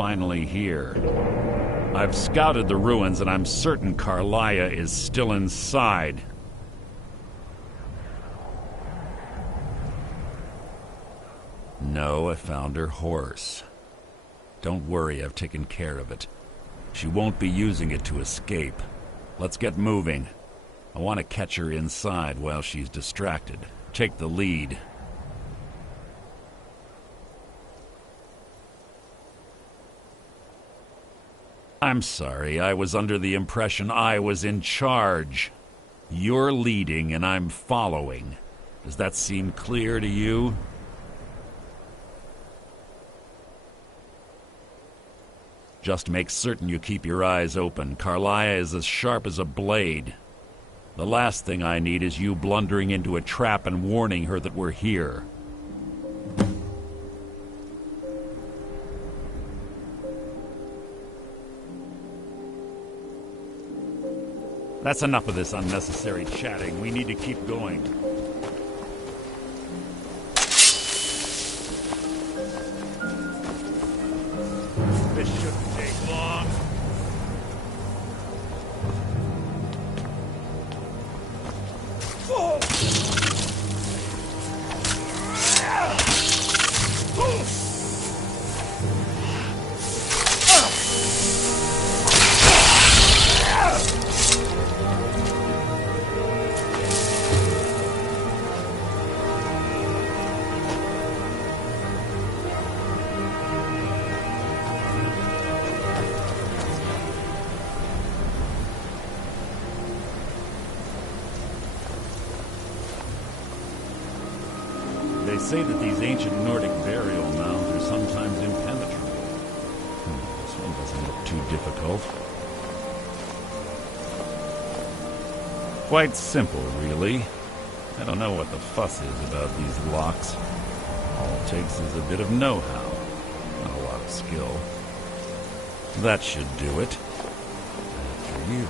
finally here. I've scouted the ruins and I'm certain Carlia is still inside. No, I found her horse. Don't worry, I've taken care of it. She won't be using it to escape. Let's get moving. I want to catch her inside while she's distracted. Take the lead. I'm sorry, I was under the impression I was in charge. You're leading and I'm following. Does that seem clear to you? Just make certain you keep your eyes open. Carlia is as sharp as a blade. The last thing I need is you blundering into a trap and warning her that we're here. That's enough of this unnecessary chatting. We need to keep going. This shouldn't take long. They say that these ancient Nordic burial mounds are sometimes impenetrable. This one doesn't look too difficult. Quite simple, really. I don't know what the fuss is about these locks. All it takes is a bit of know-how, not a lot of skill. That should do it. After you.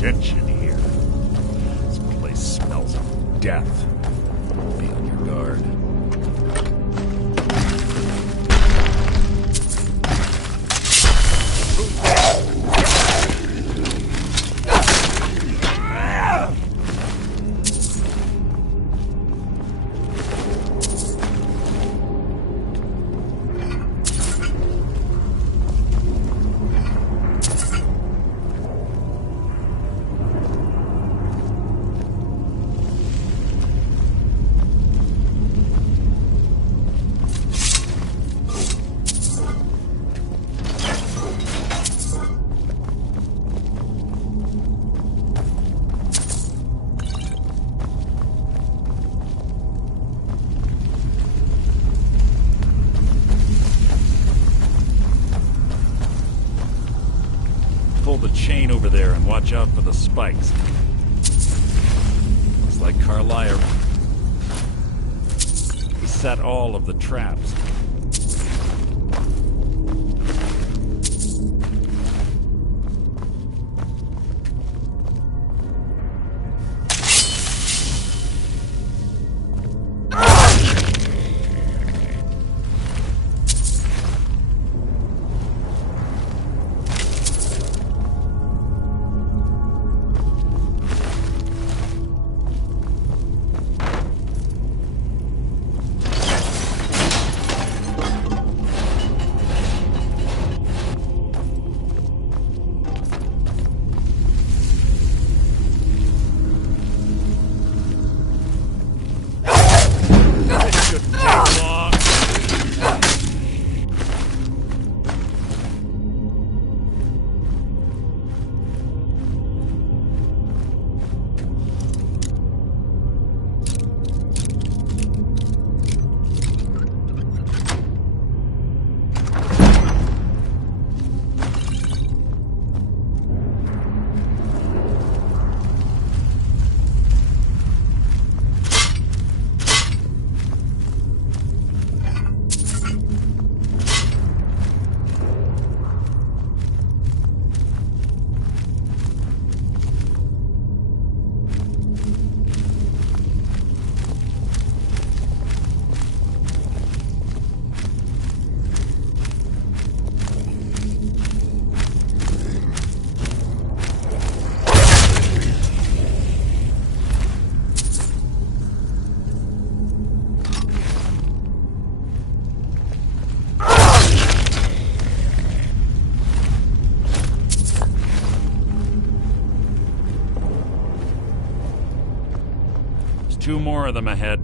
Stench in here. This place smells of death. Be on your guard. Pull the chain over there and watch out for the spikes. Looks like Carlia set all of the traps. 2 more of them ahead.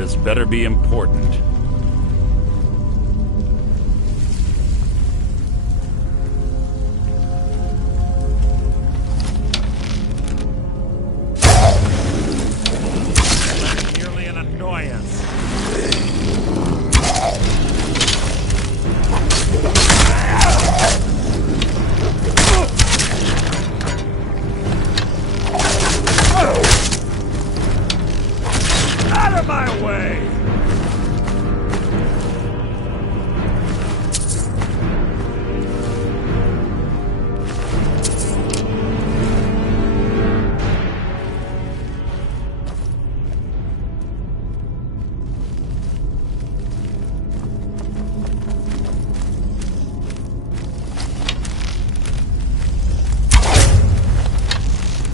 This better be important. That's nearly an annoyance. Out of my way!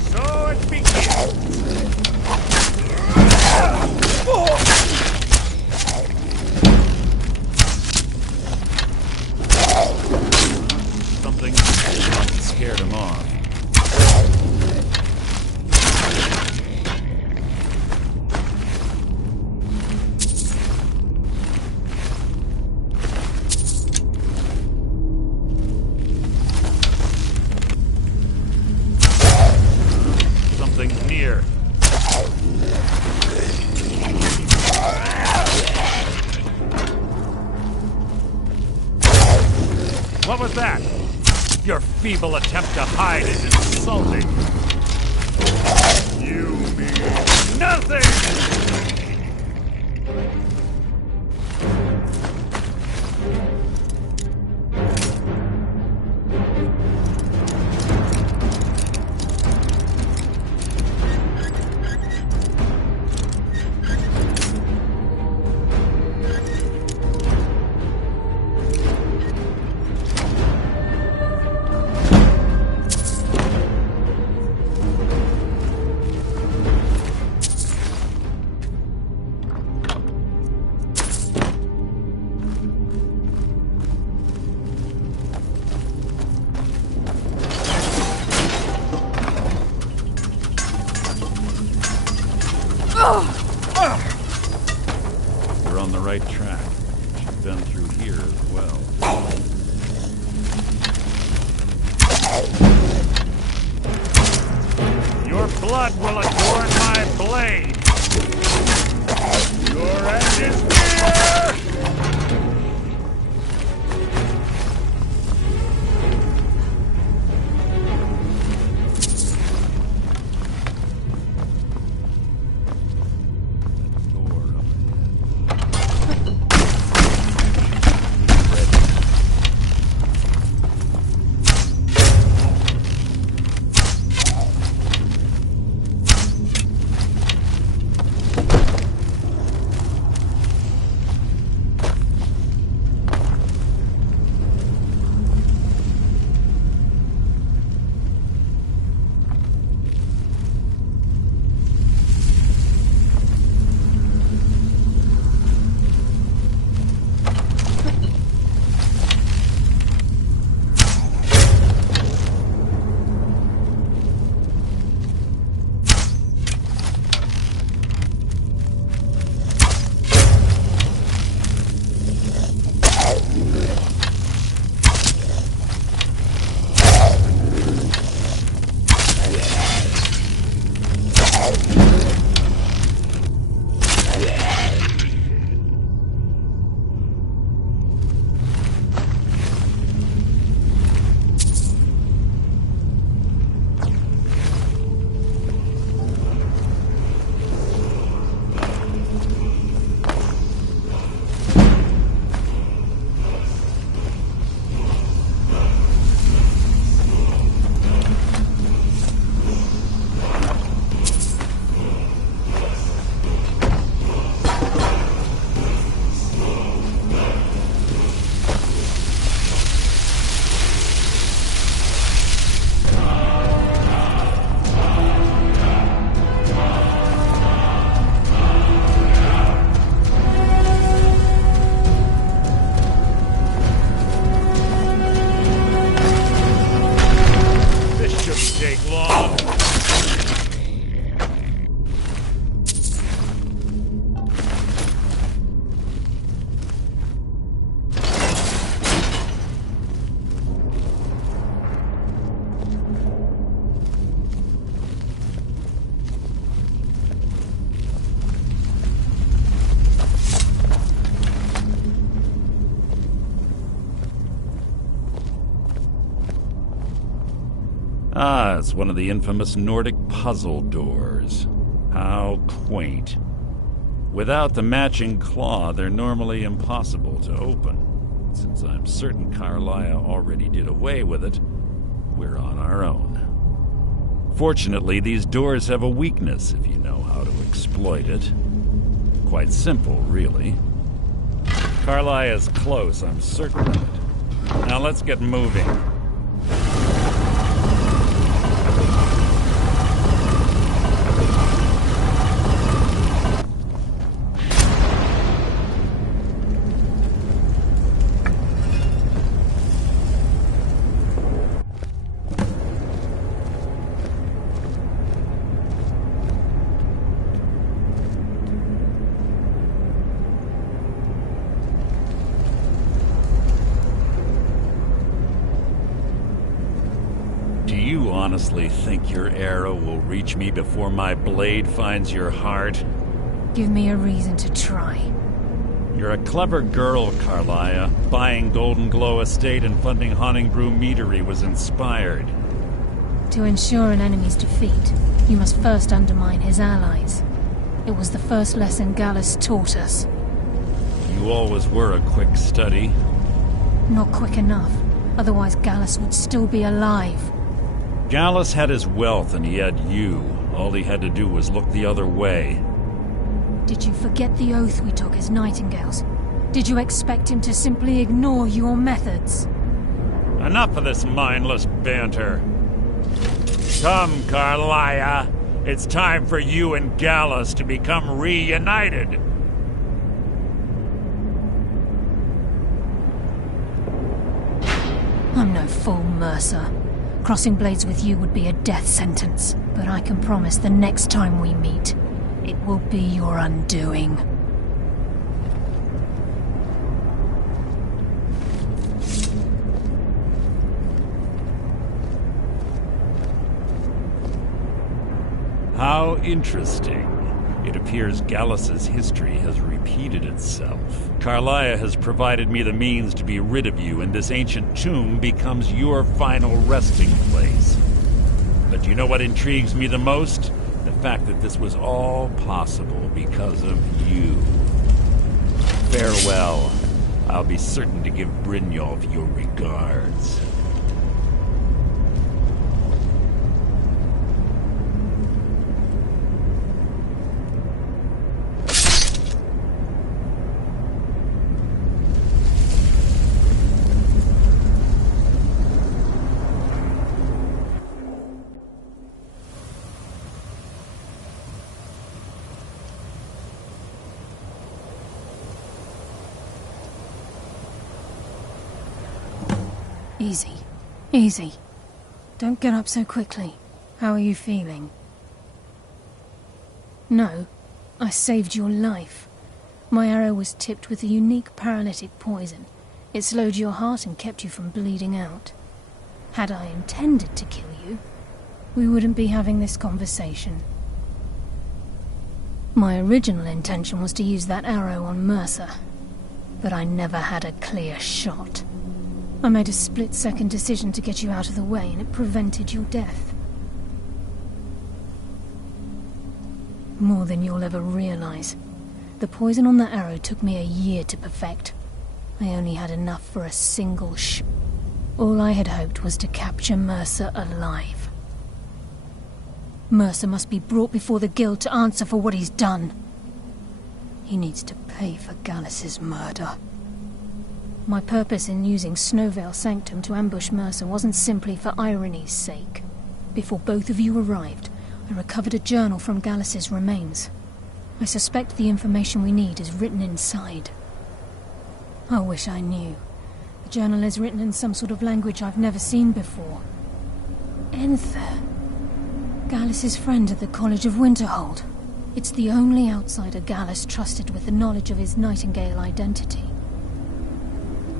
So it begins. Something scared him off. Something's near. What was that? Your feeble attempt to hide is insulting. You mean nothing! We're on the right track. She's been through here as well. Your blood will adorn my blade. Your end is near! Ah, it's one of the infamous Nordic puzzle doors. How quaint. Without the matching claw, they're normally impossible to open. Since I'm certain Carlia already did away with it, we're on our own. Fortunately, these doors have a weakness if you know how to exploit it. Quite simple, really. Carlia's close, I'm certain of it. Now let's get moving. Do you honestly think your arrow will reach me before my blade finds your heart? Give me a reason to try. You're a clever girl, Carlia. Buying Golden Glow Estate and funding Honningbrew Meadery was inspired. To ensure an enemy's defeat, you must first undermine his allies. It was the first lesson Gallus taught us. You always were a quick study. Not quick enough, otherwise Gallus would still be alive. Gallus had his wealth and he had you. All he had to do was look the other way. Did you forget the oath we took as Nightingales? Did you expect him to simply ignore your methods? Enough of this mindless banter. Come, Carlia. It's time for you and Gallus to become reunited. I'm no fool, Mercer. Crossing blades with you would be a death sentence, but I can promise the next time we meet, it will be your undoing. How interesting. It appears Gallus's history has repeated itself. Carlia has provided me the means to be rid of you, and this ancient tomb becomes your final resting place. But you know what intrigues me the most? The fact that this was all possible because of you. Farewell. I'll be certain to give Brynjolf your regards. Easy. Easy. Don't get up so quickly. How are you feeling? No, I saved your life. My arrow was tipped with a unique paralytic poison. It slowed your heart and kept you from bleeding out. Had I intended to kill you, we wouldn't be having this conversation. My original intention was to use that arrow on Mercer, but I never had a clear shot. I made a split-second decision to get you out of the way, and it prevented your death. More than you'll ever realize. The poison on that arrow took me a year to perfect. I only had enough for a single shot. All I had hoped was to capture Mercer alive. Mercer must be brought before the Guild to answer for what he's done. He needs to pay for Gallus's murder. My purpose in using Snowvale Sanctum to ambush Mercer wasn't simply for irony's sake. Before both of you arrived, I recovered a journal from Gallus's remains. I suspect the information we need is written inside. I wish I knew. The journal is written in some sort of language I've never seen before. Enther. Gallus's friend at the College of Winterhold. It's the only outsider Gallus trusted with the knowledge of his Nightingale identity.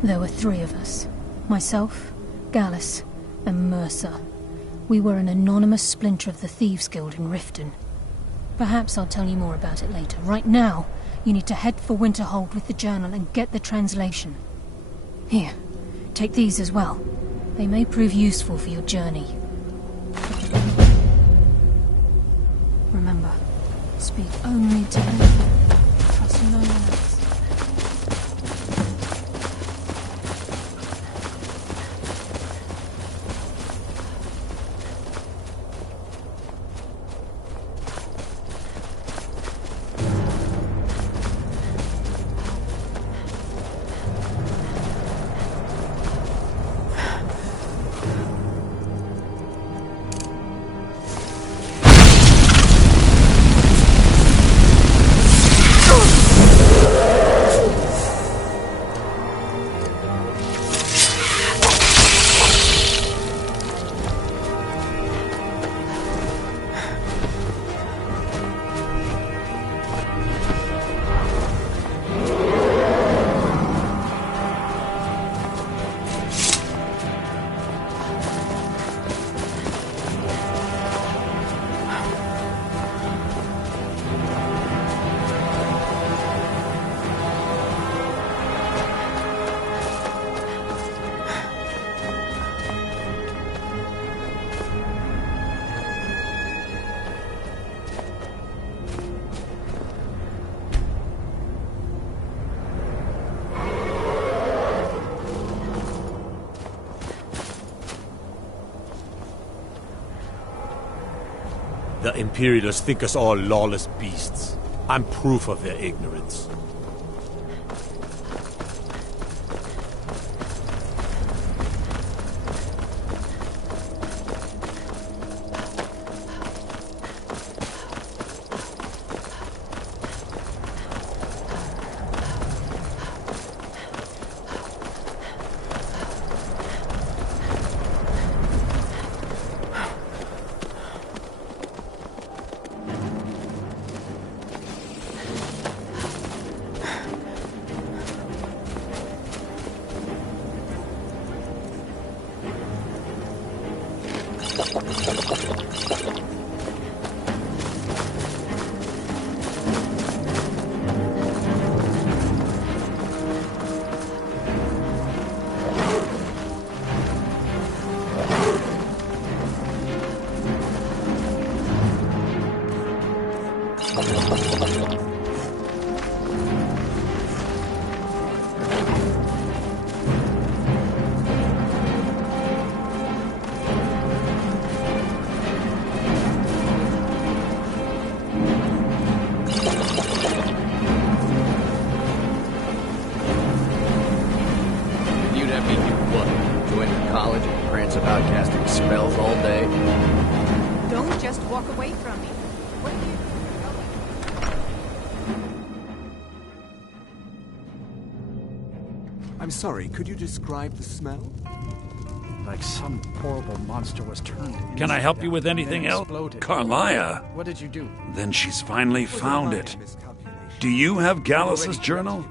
There were 3 of us. Myself, Gallus, and Mercer. We were an anonymous splinter of the Thieves' Guild in Riften. Perhaps I'll tell you more about it later. Right now, you need to head for Winterhold with the journal and get the translation. Here, take these as well. They may prove useful for your journey. Remember, speak only to me. Trust no one else. The Imperialists think us all lawless beasts. I'm proof of their ignorance. I'm sorry, could you describe the smell? Like some horrible monster was turned. Can I help you with anything else? Carlia? What did you do? Then she's finally found it. Do you have Gallus's journal?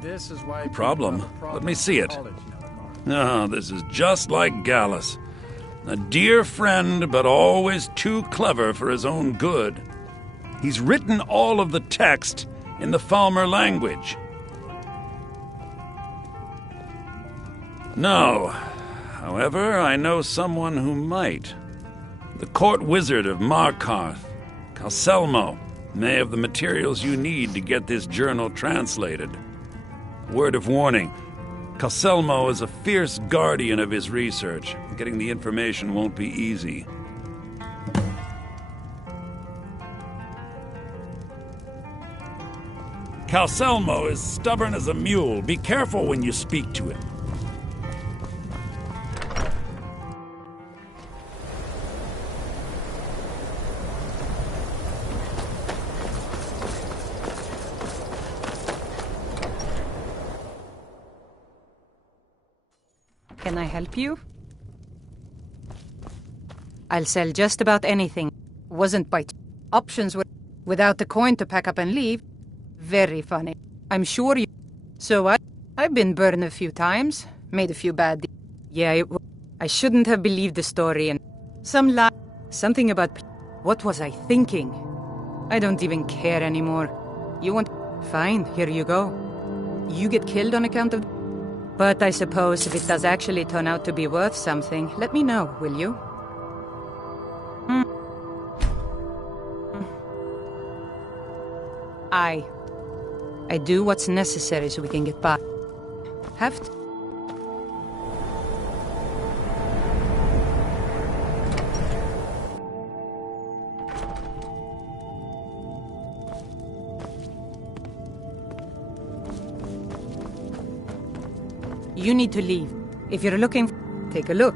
This is why... Problem? Let me see it. Ah, this is just like Gallus. A dear friend, but always too clever for his own good. He's written all of the text in the Falmer language. No. However, I know someone who might. The court wizard of Markarth, Calselmo, may have the materials you need to get this journal translated. Word of warning, Calselmo is a fierce guardian of his research. Getting the information won't be easy. Calselmo is stubborn as a mule. Be careful when you speak to him. Can I help you? I'll sell just about anything. Wasn't by options were without the coin to pack up and leave. Very funny. I'm sure you... So I've been burned a few times. Made a few bad... Yeah, I shouldn't have believed the story and... Some lie... Something about... What was I thinking? I don't even care anymore. You want... Fine, here you go. You get killed on account of... But I suppose if it does actually turn out to be worth something, let me know, will you? I do what's necessary so we can get by. Have to. You need to leave. If you're looking, take a look.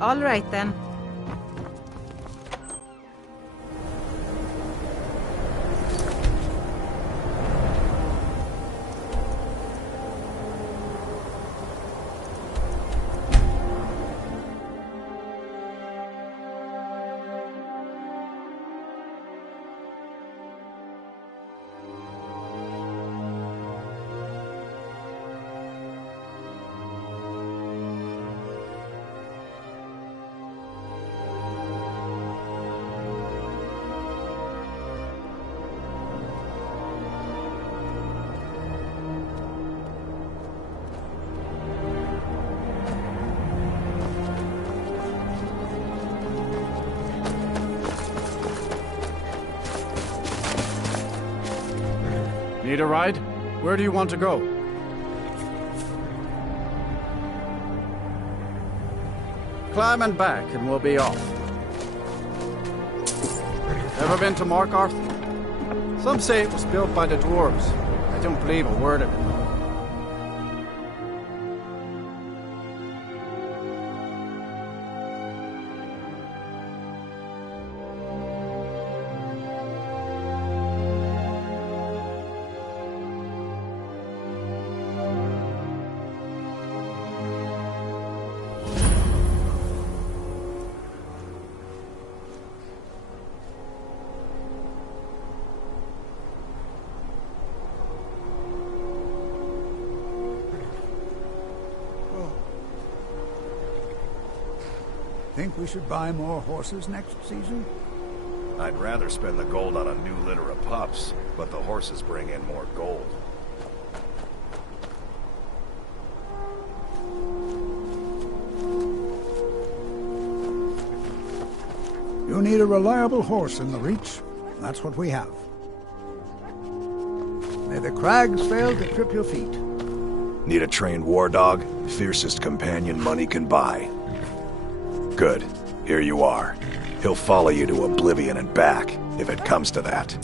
All right, then. Need a ride? Where do you want to go? Climb and back and we'll be off. Ever been to Mark, Arthur? Some say it was built by the dwarves. I don't believe a word of it. Think we should buy more horses next season? I'd rather spend the gold on a new litter of pups, but the horses bring in more gold. You need a reliable horse in the Reach. That's what we have. May the crags fail to trip your feet. Need a trained war dog? Fiercest companion money can buy. Good. Here you are. He'll follow you to oblivion and back, if it comes to that.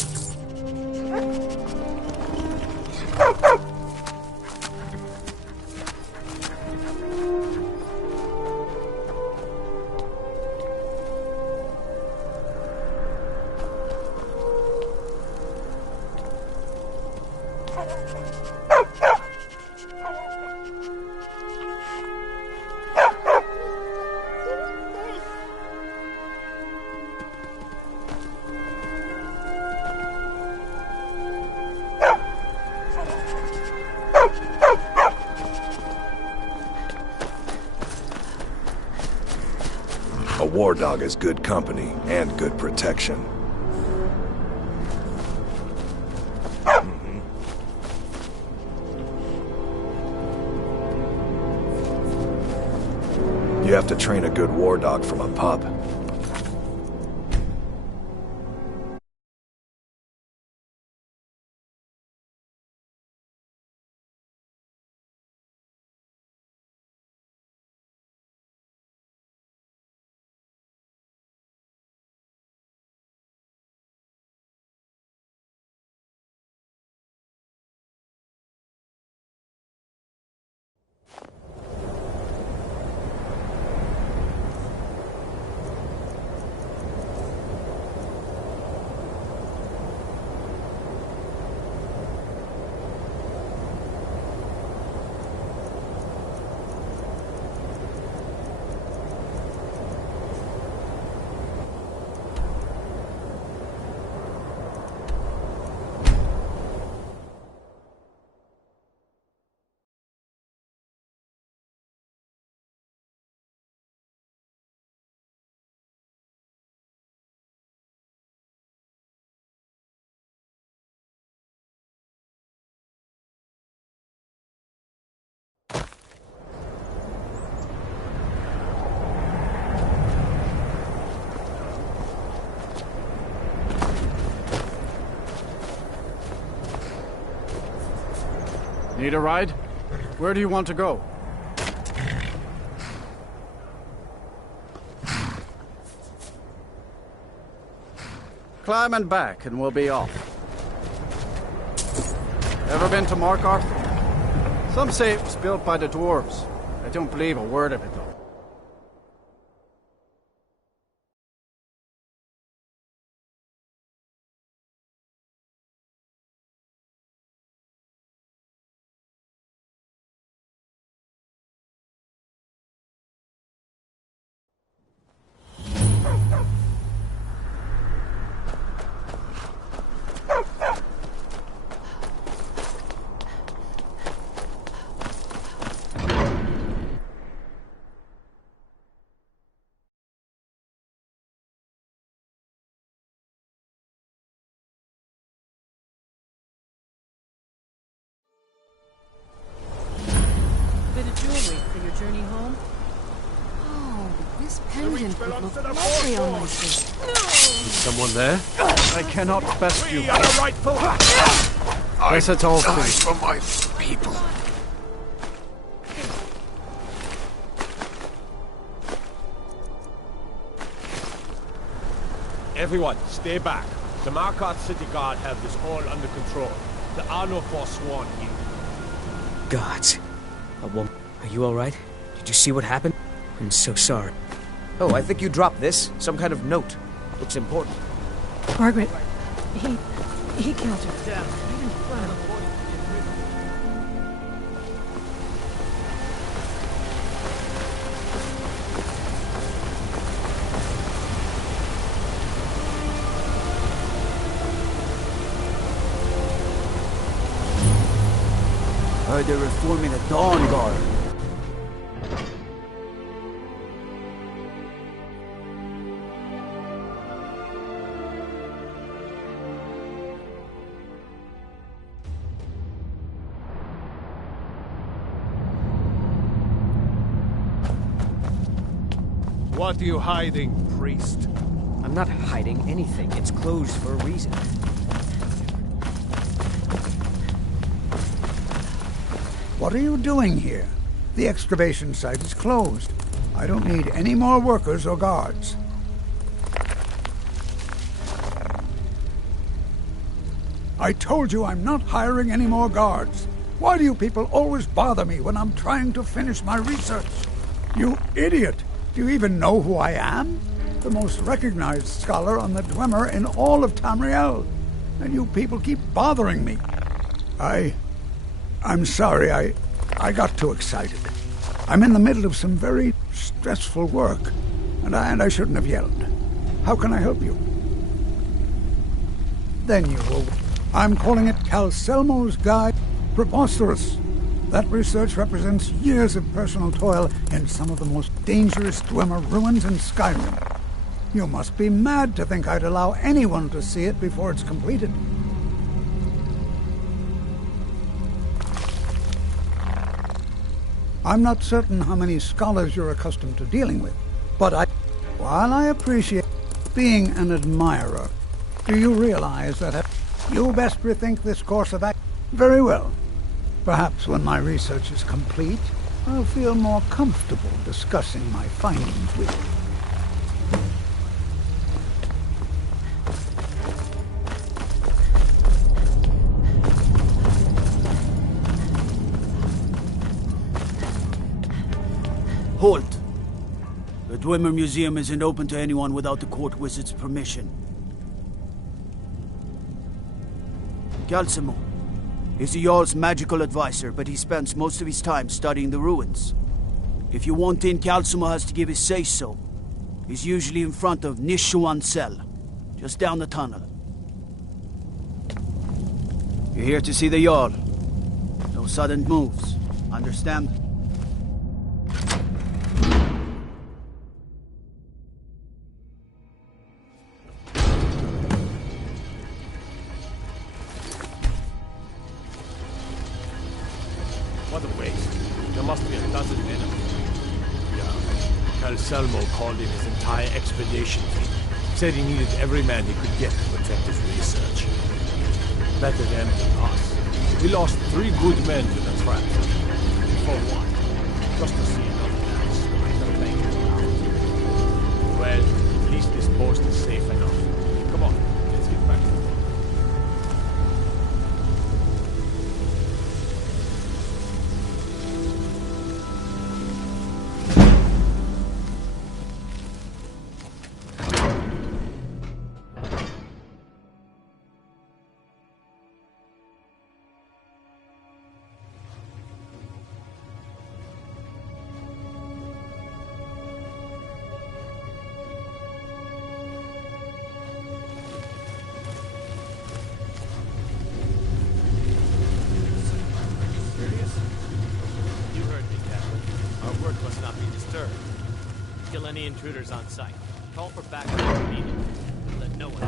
war dog is good company and good protection. You have to train a good war dog from a pup. Need a ride? Where do you want to go? Climb and back and we'll be off. Ever been to Mark, Arthur? Some say it was built by the dwarves. I don't believe a word of it, though. Bit of jewelry for your journey home? Oh, this pendant would look lovely on my face. Is someone there? I cannot best you. And a rightful. Guess it's all free. For my people. Everyone, stay back. The Marquardt City Guard have this all under control. There are no forsworn here. Gods. A woman. Are you alright? Did you see what happened? I'm so sorry. Oh, I think you dropped this. Some kind of note. Looks important. Margaret, he killed her. Yeah. Heard they're reforming the Dawn Guard. What are you hiding, priest? I'm not hiding anything. It's closed for a reason. What are you doing here? The excavation site is closed. I don't need any more workers or guards. I told you I'm not hiring any more guards. Why do you people always bother me when I'm trying to finish my research? You idiot! Do you even know who I am? The most recognized scholar on the Dwemer in all of Tamriel. And you people keep bothering me. I'm sorry, I got too excited. I'm in the middle of some very stressful work, and I shouldn't have yelled. How can I help you? Then you will. I'm calling it Calselmo's Guide. Preposterous. That research represents years of personal toil in some of the most dangerous Dwemer ruins in Skyrim. You must be mad to think I'd allow anyone to see it before it's completed. I'm not certain how many scholars you're accustomed to dealing with, but while I appreciate being an admirer, do you realize that you best rethink this course of action? Very well. Perhaps when my research is complete, I'll feel more comfortable discussing my findings with you. Halt! The Dwemer Museum isn't open to anyone without the court wizard's permission. Calcimo is the Jarl's magical advisor, but he spends most of his time studying the ruins. If you want in, Calcimo has to give his say-so. He's usually in front of Nishuan's cell, just down the tunnel. You're here to see the Jarl. No sudden moves, understand? What a waste. There must be a dozen men of them. Yeah. Calcelmo called in his entire expedition team. Said he needed every man he could get to protect his research. Better them than us. We lost 3 good men to the trap. For what? Just to see another man swine playing around. Well, at least this post is safe enough. Come on, let's get back to work. Kill any intruders on site. Call for backup if needed. Let no one.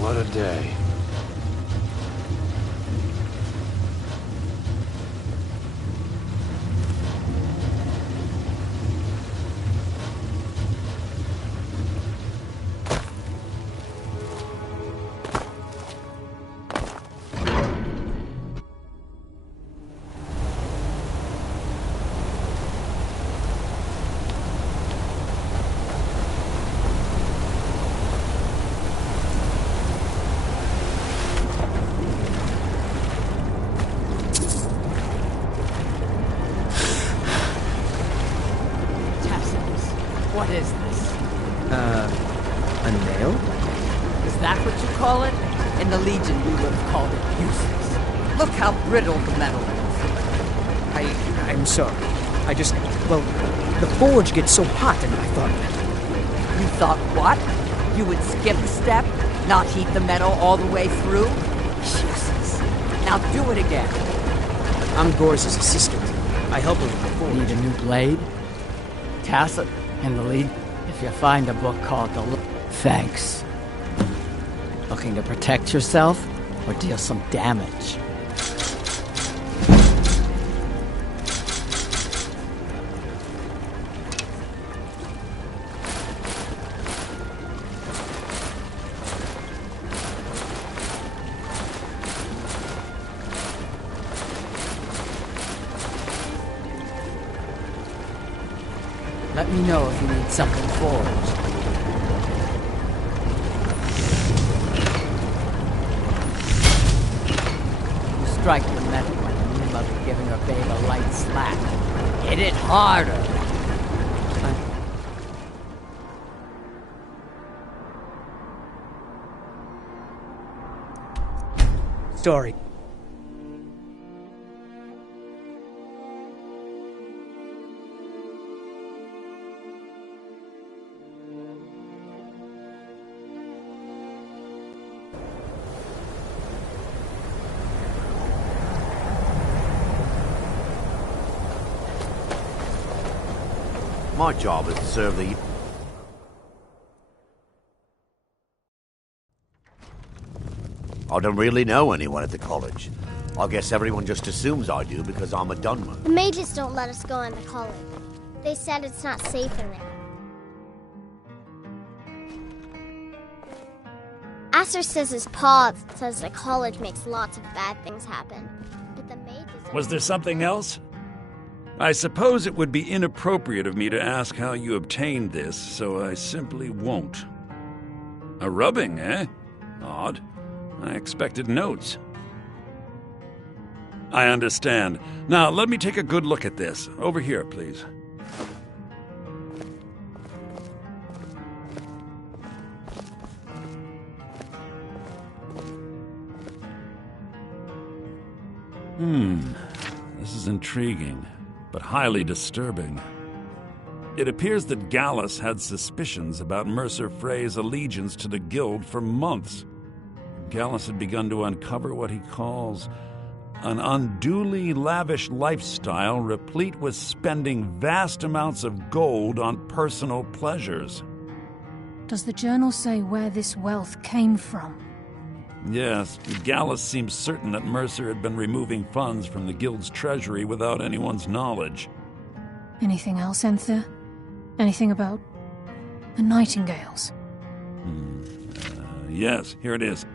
What a day. What is this? A nail? Is that what you call it? In the Legion, we would have called it useless. Look how brittle the metal is. I'm sorry. I just... Well, the forge gets so hot and I thought... You thought what? You would skip a step? Not heat the metal all the way through? Jesus. Now do it again. I'm Gore's assistant. I help her with the forge. Need a new blade? Tacit in the lead. If you find a book called The... Thanks. Looking to protect yourself or deal some damage? Let me know if you need something forged. You strike the metal like a new mother giving her babe a light slap. Hit it harder. Sorry. My job is to serve the... I don't really know anyone at the college. I guess everyone just assumes I do because I'm a Dunmer. The mages don't let us go into college. They said it's not safe in there. Aster says his pa says the college makes lots of bad things happen. But the mages... Was there something else? I suppose it would be inappropriate of me to ask how you obtained this, so I simply won't. A rubbing, eh? Odd. I expected notes. I understand. Now, let me take a good look at this. Over here, please. This is intriguing, but highly disturbing. It appears that Gallus had suspicions about Mercer Frey's allegiance to the Guild for months. Gallus had begun to uncover what he calls an unduly lavish lifestyle replete with spending vast amounts of gold on personal pleasures. Does the journal say where this wealth came from? Yes, Gallus seems certain that Mercer had been removing funds from the Guild's treasury without anyone's knowledge. Anything else, Enther? Anything about the Nightingales? Yes, here it is.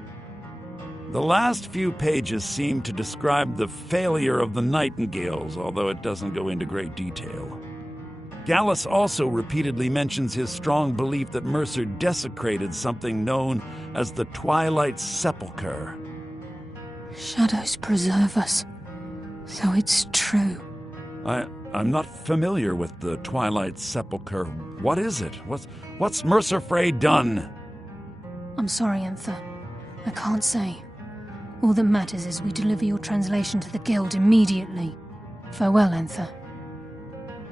The last few pages seem to describe the failure of the Nightingales, although it doesn't go into great detail. Gallus also repeatedly mentions his strong belief that Mercer desecrated something known as the Twilight Sepulchre. Shadows preserve us, so it's true. I'm not familiar with the Twilight Sepulchre. What is it? What's Mercer Frey done? I'm sorry, Enther. I can't say. All that matters is we deliver your translation to the Guild immediately. Farewell, Enther.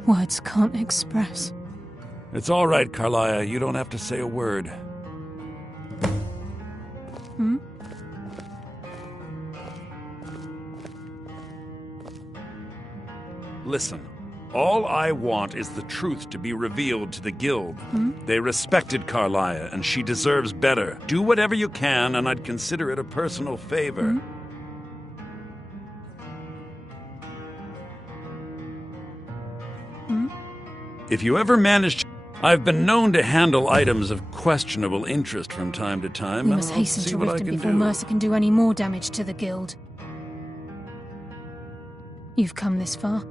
Words can't express. It's all right, Carlia. You don't have to say a word. Hmm? Listen, All I want is the truth to be revealed to the guild. They respected Carlia, and she deserves better. Do whatever you can, and I'd consider it a personal favor. If you ever manage... I've been known to handle items of questionable interest from time to time. We must hasten to Riften before Mercer can do any more damage to the guild. You've come this far,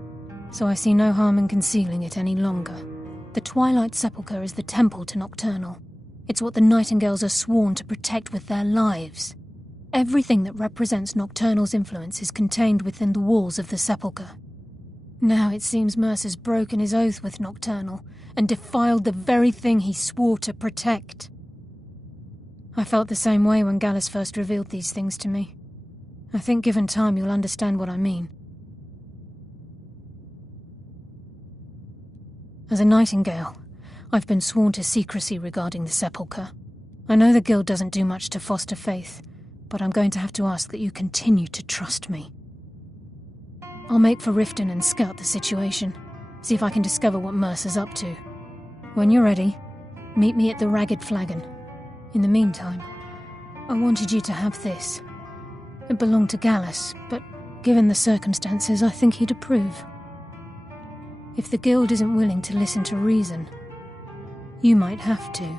so I see no harm in concealing it any longer. The Twilight Sepulchre is the temple to Nocturnal. It's what the Nightingales are sworn to protect with their lives. Everything that represents Nocturnal's influence is contained within the walls of the Sepulchre. Now it seems Mercer's broken his oath with Nocturnal and defiled the very thing he swore to protect. I felt the same way when Gallus first revealed these things to me. I think given time you'll understand what I mean. As a Nightingale, I've been sworn to secrecy regarding the Sepulchre. I know the Guild doesn't do much to foster faith, but I'm going to have to ask that you continue to trust me. I'll make for Riften and scout the situation, see if I can discover what Mercer's up to. When you're ready, meet me at the Ragged Flagon. In the meantime, I wanted you to have this. It belonged to Gallus, but given the circumstances, I think he'd approve. If the Guild isn't willing to listen to reason, you might have to.